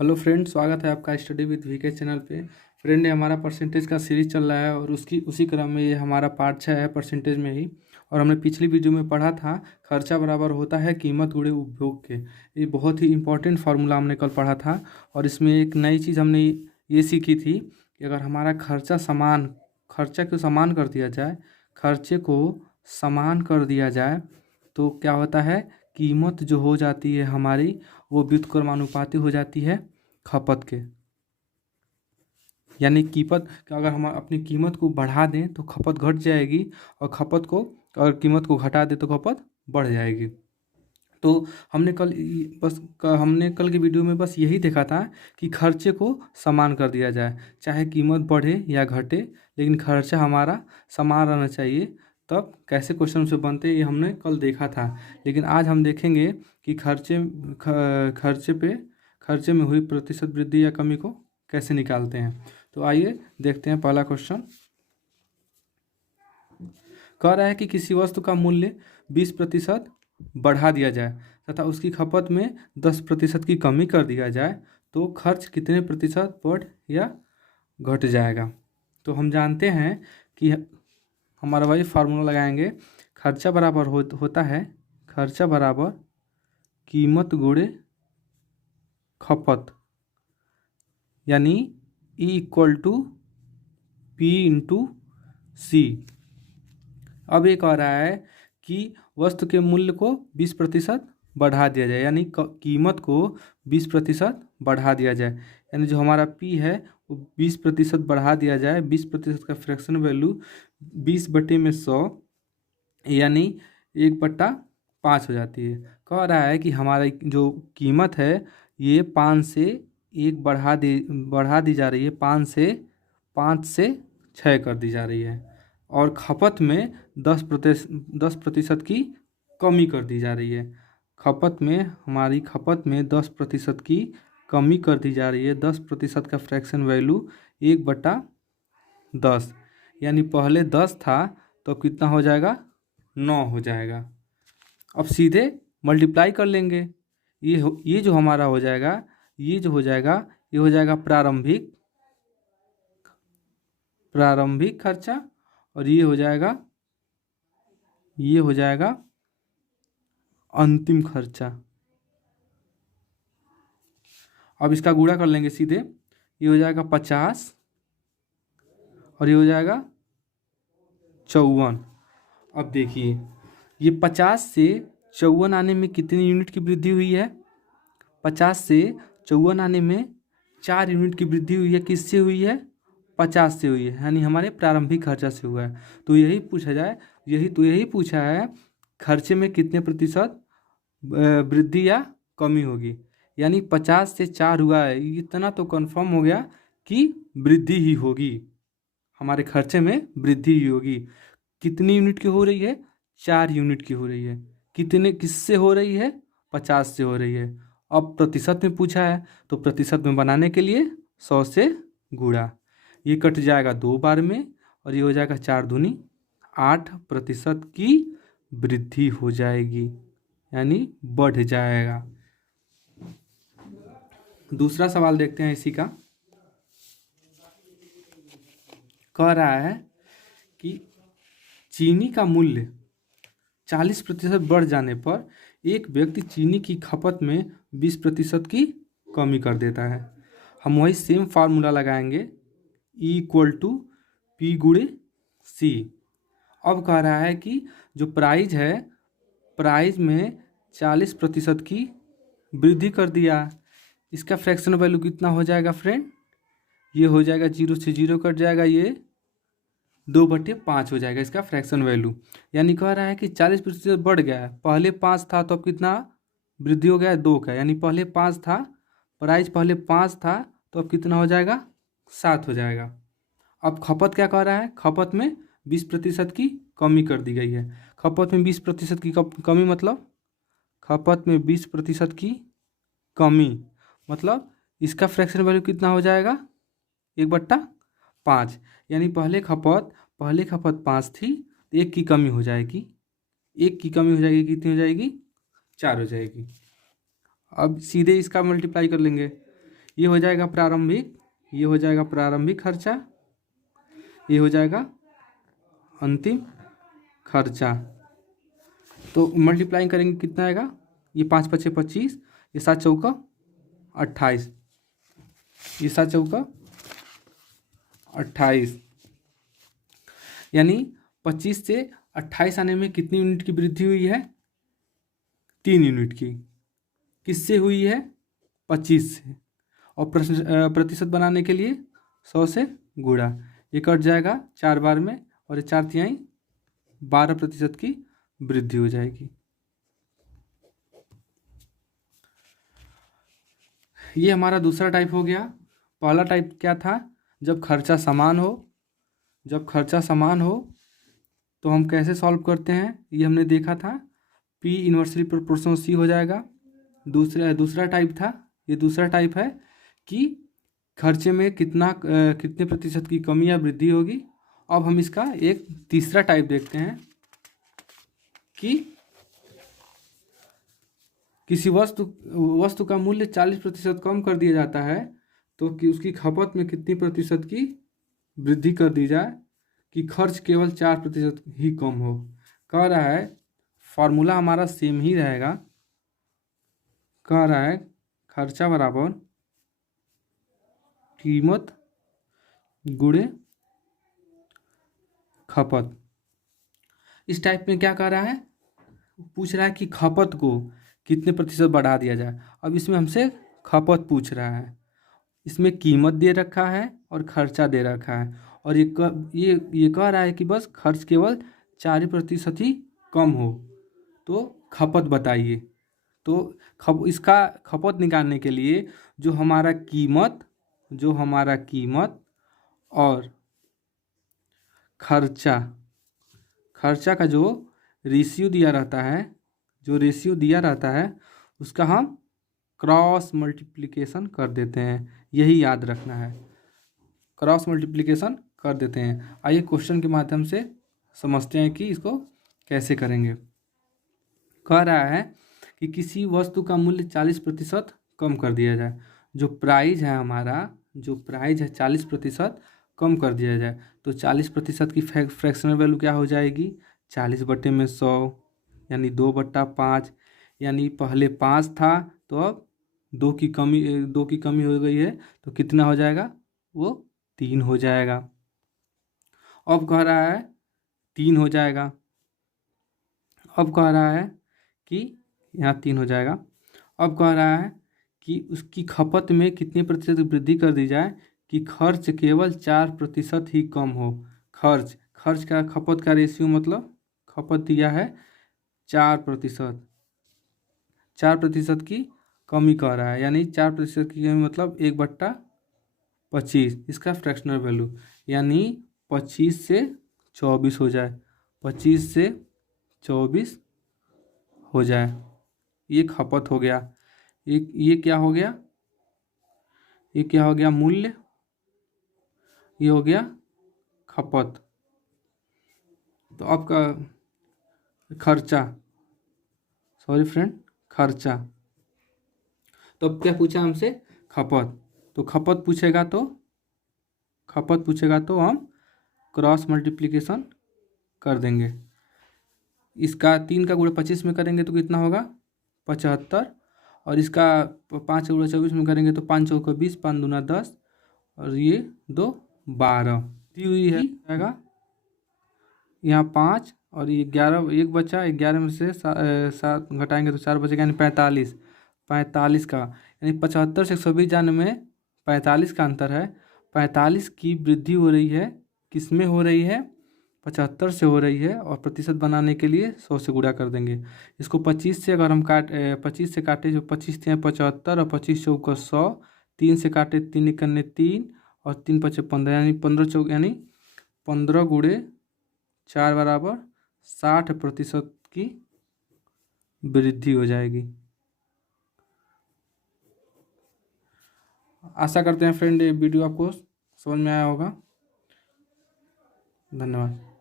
Hello friend, स्वागत है आपका स्टडी विद वीके चैनल पे। फ्रेंड, ये हमारा परसेंटेज का सीरीज चल रहा है और उसकी उसी क्रम में ये हमारा पार्ट 6 है परसेंटेज में ही। और हमने पिछली वीडियो में पढ़ा था खर्चा बराबर होता है कीमत गुणे उपभोग के। ये बहुत ही इंपॉर्टेंट फार्मूला हमने कल पढ़ा था। और इसमें एक नई चीज़ हमने ये सीखी थी कि अगर हमारा खर्चा को समान कर दिया जाए, खर्चे को समान कर दिया जाए तो क्या होता है, कीमत जो हो जाती है हमारी वो व्युत्क्रमानुपाती हो जाती है खपत के। यानी कीमत अगर हम अपनी कीमत को बढ़ा दें तो खपत घट जाएगी, और खपत को अगर कीमत को घटा दें तो खपत बढ़ जाएगी। तो हमने कल की वीडियो में बस यही देखा था कि खर्चे को समान कर दिया जाए, चाहे कीमत बढ़े या घटे, लेकिन खर्चा हमारा समान रहना चाहिए। तब कैसे क्वेश्चन से बनते ये हमने कल देखा था। लेकिन आज हम देखेंगे कि खर्चे में हुई प्रतिशत वृद्धि या कमी को कैसे निकालते हैं। तो आइए देखते हैं पहला क्वेश्चन। कह रहा है कि किसी वस्तु का मूल्य 20% बढ़ा दिया जाए तथा उसकी खपत में 10% की कमी कर दिया जाए तो खर्च कितने प्रतिशत बढ़ या घट जाएगा। तो हम जानते हैं कि हमारा वही फार्मूला लगाएंगे। खर्चा बराबर होता है खर्चा बराबर कीमत गुणे खपत, यानी E = P/C। अब ये कह रहा है कि वस्तु के मूल्य को 20% बढ़ा दिया जाए, यानी कीमत को 20% बढ़ा दिया जाए। यानी जो हमारा P है वो 20% बढ़ा दिया जाए। 20% का फ्रैक्शन वैल्यू 20/100 यानी 1/5 हो जाती है। कह रहा है कि हमारा जो कीमत है ये 5 से 1 बढ़ा दी जा रही है, 5 से 6 कर दी जा रही है। और खपत में 10% की कमी कर दी जा रही है। हमारी खपत में 10% की कमी कर दी जा रही है। 10% का फ्रैक्शन वैल्यू 1/10, यानी पहले 10 था तो कितना हो जाएगा, 9 हो जाएगा। अब सीधे मल्टीप्लाई कर लेंगे। ये जो हमारा हो जाएगा, ये हो जाएगा प्रारंभिक खर्चा, और ये हो जाएगा अंतिम खर्चा। अब इसका गुणा कर लेंगे सीधे। ये हो जाएगा 50 और ये हो जाएगा 54। अब देखिए ये 50 से 54 आने में कितनी यूनिट की वृद्धि हुई है। 50 से 54 आने में 4 यूनिट की वृद्धि हुई है। किससे हुई है, 50 से हुई है, यानी हमारे प्रारंभिक खर्चा से हुआ है। तो यही पूछा है खर्चे में कितने प्रतिशत वृद्धि या कमी होगी। यानी 50 से 4 हुआ है, इतना तो कंफर्म हो गया कि वृद्धि ही होगी, हमारे खर्चे में वृद्धि ही होगी। कितनी यूनिट की हो रही है, 4 यूनिट की हो रही है। किससे हो रही है, 50 से हो रही है। अब प्रतिशत में पूछा है तो प्रतिशत में बनाने के लिए 100 से गुणा। ये कट जाएगा 2 बार में और ये हो जाएगा 4 दूनी 8% की वृद्धि हो जाएगी, यानी बढ़ जाएगा। दूसरा सवाल देखते हैं इसी का। कह रहा है कि चीनी का मूल्य 40% बढ़ जाने पर एक व्यक्ति चीनी की खपत में 20% की कमी कर देता है। हम वही सेम फार्मूला लगाएंगे, E = P/C। अब कह रहा है कि जो प्राइस में 40% की वृद्धि कर दिया। इसका फ्रैक्शन वैल्यू कितना हो जाएगा फ्रेंड, ये हो जाएगा 0 से 0 कट जाएगा, ये 2/5 हो जाएगा इसका फ्रैक्शन वैल्यू। यानी कह रहा है कि 40% बढ़ गया है। पहले 5 था तो अब कितना वृद्धि हो गया है, 2 का। यानी पहले 5 था, प्राइस पहले 5 था तो अब कितना हो जाएगा, 7 हो जाएगा। अब खपत क्या कह रहा है, खपत में 20% की कमी कर दी गई है। खपत में 20% की कमी मतलब खपत में 20% की कमी मतलब इसका फ्रैक्शन वैल्यू कितना हो जाएगा, 1/5। यानी पहले खपत 5 थी, 1 की कमी हो जाएगी। कितनी हो जाएगी, 4 हो जाएगी। अब सीधे इसका मल्टीप्लाई कर लेंगे। ये हो जाएगा प्रारंभिक, ये हो जाएगा प्रारंभिक खर्चा, ये हो जाएगा अंतिम खर्चा। तो मल्टीप्लाइंग करेंगे कितना आएगा, ये 5 पचे 25, ये 7 चौका 28, ये 7 चौका 28, यानी 25 से 28 आने में कितनी यूनिट की वृद्धि हुई है, 3 यूनिट की। किससे हुई है, 25 से। और प्रतिशत बनाने के लिए 100 से गुणा, ये कट जाएगा 4 बार में, और ये 4/3 12% की वृद्धि हो जाएगी। ये हमारा दूसरा टाइप हो गया। पहला टाइप क्या था, जब खर्चा समान हो। जब खर्चा समान हो तो हम कैसे सॉल्व करते हैं, ये हमने देखा था, P इन्वर्सली प्रोपोर्शनल C हो जाएगा। दूसरा टाइप था, ये दूसरा टाइप है कि खर्चे में कितने प्रतिशत की कमी या वृद्धि होगी। अब हम इसका एक तीसरा टाइप देखते हैं कि किसी वस्तु का मूल्य 40% कम कर दिया जाता है तो कि उसकी खपत में कितनी प्रतिशत की वृद्धि कर दी जाए कि खर्च केवल 4% ही कम हो। कह रहा है फॉर्मूला हमारा सेम ही रहेगा। कह रहा है खर्चा बराबर कीमत गुणे खपत। इस टाइप में क्या कह रहा है, पूछ रहा है कि खपत को कितने प्रतिशत बढ़ा दिया जाए। अब इसमें हमसे खपत पूछ रहा है, इसमें कीमत दे रखा है और खर्चा दे रखा है, और ये कह रहा है कि बस खर्च केवल 4% ही कम हो तो खपत बताइए। तो इसका खपत निकालने के लिए जो हमारा कीमत और खर्चा का जो रेशियो दिया रहता है उसका हम क्रॉस मल्टीप्लिकेशन कर देते हैं। यही याद रखना है, क्रॉस मल्टीप्लिकेशन कर देते हैं। आइए क्वेश्चन के माध्यम से समझते हैं कि इसको कैसे करेंगे। कह रहा है कि किसी वस्तु का मूल्य 40% कम कर दिया जाए। जो प्राइस है हमारा, जो प्राइस है 40% कम कर दिया जाए, तो 40% की फ्रैक्शनल वैल्यू क्या हो जाएगी, 40/100 यानी 2/5, यानी पहले 5 था तो अब 2 की कमी हो गई है तो कितना हो जाएगा, वो 3 हो जाएगा। अब कह रहा है 3 हो जाएगा। अब कह रहा है कि यहाँ 3 हो जाएगा। अब कह रहा है कि उसकी खपत में कितने प्रतिशत वृद्धि कर दी जाए कि खर्च केवल 4% ही कम हो। खर्च का खपत का रेशियो मतलब खपत दिया है 4%, 4% की कमी कह रहा है, यानी 4% की कमी मतलब 1/25, इसका फ्रैक्शनल वैल्यू, यानी 25 से 24 हो जाए, 25 से 24 हो जाए। ये खपत हो गया। ये क्या हो गया, ये क्या हो गया, मूल्य, ये हो गया खपत। तो आपका खर्चा, खर्चा। तो अब क्या पूछा हमसे, खपत। तो खपत पूछेगा तो हम क्रॉस मल्टीप्लिकेशन कर देंगे। इसका 3 का गुणा 25 में करेंगे तो कितना होगा, 75, और इसका 5 का गुणा 24 में करेंगे तो 5 चौका 20, 5 दूना 10, और ये 2 12 दी हुई है जाएगा। यहाँ 5 और ये 11, एक बचा, 11 में से 7 घटाएंगे तो 4 बचेगा, यानी 45 का, यानी 75 से 120 जाने में 45 का अंतर है। 45 की वृद्धि हो रही है, किस में हो रही है, 75 से हो रही है, और प्रतिशत बनाने के लिए 100 से गुणा कर देंगे। इसको 25 से अगर हम 25 से काटे, जो 25 थे 75, और 25 चौका 100, 3 से काटे 3 इकन्ने 3, और 3 पचे 15, यानी 15 चौक, यानी 15 गुणे 4 बराबर 60% की वृद्धि हो जाएगी। आशा करते हैं फ्रेंड ये वीडियो आपको समझ में आया होगा। धन्यवाद।